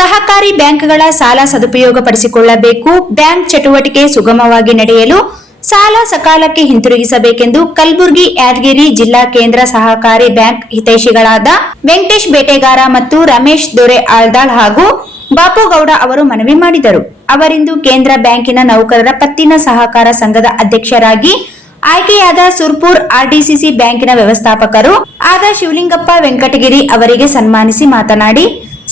ಸಹಕಾರಿ ಬ್ಯಾಂಕ್ಗಳ ಸಾಲ ಸದುಪಯೋಗಪಡಿಸಿಕೊಳ್ಳಬೇಕು. ಬ್ಯಾಂಕ್ ಚಟುವಟಿಕೆ ಸುಗಮವಾಗಿ ನಡೆಯಲು ಸಾಲ ಸಕಾಲಕ್ಕೆ ಹಿಂತಿರುಗಿಸಬೇಕೆಂದು ಕಲಬುರಗಿ ಯಾದಗಿರಿ ಜಿಲ್ಲಾ ಕೇಂದ್ರ ಸಹಕಾರಿ ಬ್ಯಾಂಕ್ ಹಿತೈಷಿಗಳಾದ ವೆಂಕಟೇಶ್ ಬೇಟೆಗಾರ ಮತ್ತು ರಮೇಶ್ ದೊರೆ ಆಳ್ದಾಳ್ ಹಾಗೂ ಬಾಪುಗೌಡ ಅವರು ಮನವಿ ಮಾಡಿದರು. ಅವರಿಂದು ಕೇಂದ್ರ ಬ್ಯಾಂಕಿನ ನೌಕರರ ಪತ್ತಿನ ಸಹಕಾರ ಸಂಘದ ಅಧ್ಯಕ್ಷರಾಗಿ ಆಯ್ಕೆಯಾದ ಸುರ್ಪುರ್ ಆರ್ಡಿಸಿಸಿ ಬ್ಯಾಂಕಿನ ವ್ಯವಸ್ಥಾಪಕರು ಆದ ಶಿವಲಿಂಗಪ್ಪ ವೆಂಕಟಗಿರಿ ಅವರಿಗೆ ಸನ್ಮಾನಿಸಿ ಮಾತನಾಡಿ,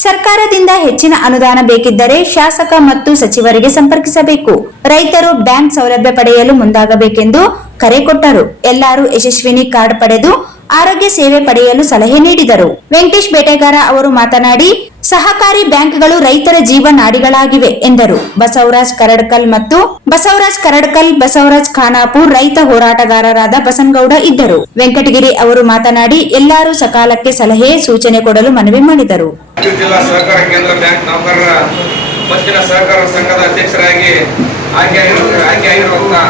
ಸರ್ಕಾರದಿಂದ ಹೆಚ್ಚಿನ ಅನುದಾನ ಬೇಕಿದ್ದರೆ ಶಾಸಕ ಮತ್ತು ಸಚಿವರಿಗೆ ಸಂಪರ್ಕಿಸಬೇಕು. ರೈತರು ಬ್ಯಾಂಕ್ ಸೌಲಭ್ಯ ಪಡೆಯಲು ಮುಂದಾಗಬೇಕೆಂದು ಕರೆ ಕೊಟ್ಟರು. ಎಲ್ಲರೂ ಯಶಸ್ವಿನಿ ಕಾರ್ಡ್ ಪಡೆದು ಆರೋಗ್ಯ ಸೇವೆ ಪಡೆಯಲು ಸಲಹೆ ನೀಡಿದರು. ವೆಂಕಟೇಶ್ ಬೇಟೆಗಾರ ಅವರು ಮಾತನಾಡಿ, ಸಹಕಾರಿ ಬ್ಯಾಂಕ್ಗಳು ರೈತರ ಜೀವನಾಡಿಗಳಾಗಿವೆ ಎಂದರು. ಬಸವರಾಜ್ ಕರಡ್ಕಲ್ ಮತ್ತು ಬಸವರಾಜ್ ಖಾನಾಪುರ್ ರೈತ ಹೋರಾಟಗಾರರಾದ ಬಸನಗೌಡ ಇದ್ದರು. ವೆಂಕಟಗಿರಿ ಅವರು ಮಾತನಾಡಿ, ಎಲ್ಲರೂ ಸಕಾಲಕ್ಕೆ ಸಲಹೆ ಸೂಚನೆ ಕೊಡಲು ಮನವಿ ಮಾಡಿದರು. ಜಿಲ್ಲಾ ಸಹಕಾರ ಕೇಂದ್ರ ಬ್ಯಾಂಕ್ ನೌಕರರ ಪತ್ತಿನ ಸಹಕಾರ ಸಂಘದ ಅಧ್ಯಕ್ಷರಾಗಿ ಆಯ್ಕೆಯಾಗಿರುವಂತಹ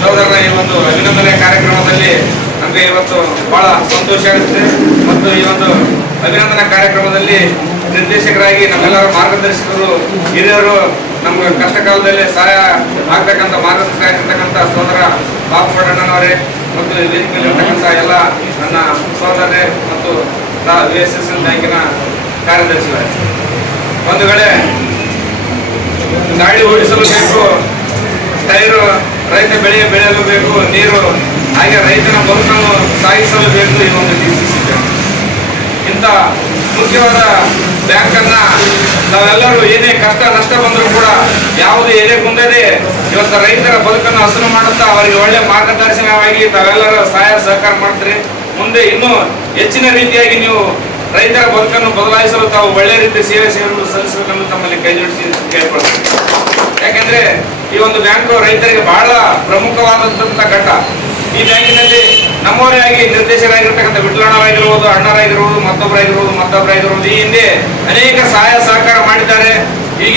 ಸಹೋದರರ ಈ ಒಂದು ಅಭಿನಂದನೆ ಕಾರ್ಯಕ್ರಮದಲ್ಲಿ ನಮಗೆ ಇವತ್ತು ಬಹಳ ಸಂತೋಷ ಆಗುತ್ತೆ. ಮತ್ತು ಈ ಒಂದು ಅಭಿನಂದನಾ ಕಾರ್ಯಕ್ರಮದಲ್ಲಿ ನಿರ್ದೇಶಕರಾಗಿ ನಮ್ಮೆಲ್ಲರ ಮಾರ್ಗದರ್ಶಕರು, ಹಿರಿಯರು, ನಮ್ಗೆ ಕಷ್ಟ ಕಾಲದಲ್ಲಿ ಸಹಾಯ ಆಗ್ತಕ್ಕಂಥ ಮಾರ್ಗದರ್ಶಕರಾಗಿರ್ತಕ್ಕಂಥ ಸಹೋದರ ಬಾಪುಗೌಡ ಅಣ್ಣನವರೇ ಮತ್ತು ವೇದಿಕೆಯಲ್ಲಿರ್ತಕ್ಕಂಥ ಎಲ್ಲ ನನ್ನ ಸಹೋದರರೇ ಮತ್ತು VSSL ಬ್ಯಾಂಕಿನ ಕಾರ್ಯದರ್ಶಿಗಳೇ, ಒಂದು ವೇಳೆ ಗಾಡಿ ಓಡಿಸಲು ಬೇಕು, ಟೈರು, ರೈತ ಬೆಳೆಯಲು ಬೇಕು, ನೀರು, ಹಾಗೆ ರೈತನ ಬದುಕನ್ನು ಸಾಗಿಸಲು ಬೇಕು ಈ ಒಂದು DCC ಬ್ಯಾಂಕ್. ಇಂಥ ಮುಖ್ಯವಾದ ಬ್ಯಾಂಕನ್ನ ನಾವೆಲ್ಲರೂ ಏನೇ ಕಷ್ಟ ನಷ್ಟ ಬಂದರೂ ಕೂಡ ಯಾವುದೇ ಎದೆ ಕುಂದದೆ ಇವತ್ತು ರೈತರ ಬದುಕನ್ನು ಹಸನು ಮಾಡುತ್ತಾ ಅವರಿಗೆ ಒಳ್ಳೆ ಮಾರ್ಗದರ್ಶನವಾಗಿ ತಾವೆಲ್ಲರೂ ಸಹಾಯ ಸಹಕಾರ ಮಾಡ್ತೀರಿ. ಮುಂದೆ ಇನ್ನೂ ಹೆಚ್ಚಿನ ರೀತಿಯಾಗಿ ನೀವು ರೈತರ ಬದುಕನ್ನು ಬದಲಾಯಿಸಲು ತಾವು ಒಳ್ಳೆ ರೀತಿಯ ಸೇವೆಯನ್ನು ಸಲ್ಲಿಸಬೇಕೆಂದು ತಮ್ಮಲ್ಲಿ ಕೈ ಜೋಡಿಸಿ ಕೇಳ್ಕೊಳ್ತೀವಿ. ಯಾಕೆಂದ್ರೆ ಈ ಒಂದು ಬ್ಯಾಂಕು ರೈತರಿಗೆ ಬಹಳ ಪ್ರಮುಖವಾದಂತಹ ಘಟ್ಟ. ಈ ಬ್ಯಾಂಕಿನಲ್ಲಿ ನಮ್ಮವರೇ ಆಗಿ ನಿರ್ದೇಶಕರಾಗಿರ್ತಕ್ಕಂಥ ವಿಠಲಣ್ಣರಾಗಿರ್ಬೋದು, ಅಣ್ಣರಾಗಿರ್ಬೋದು, ಮತ್ತೊಬ್ಬರಾಗಿರ್ಬೋದು, ಈ ಹಿಂದೆ ಅನೇಕ ಸಹಾಯ ಸಹಕಾರ ಮಾಡಿದ್ದಾರೆ.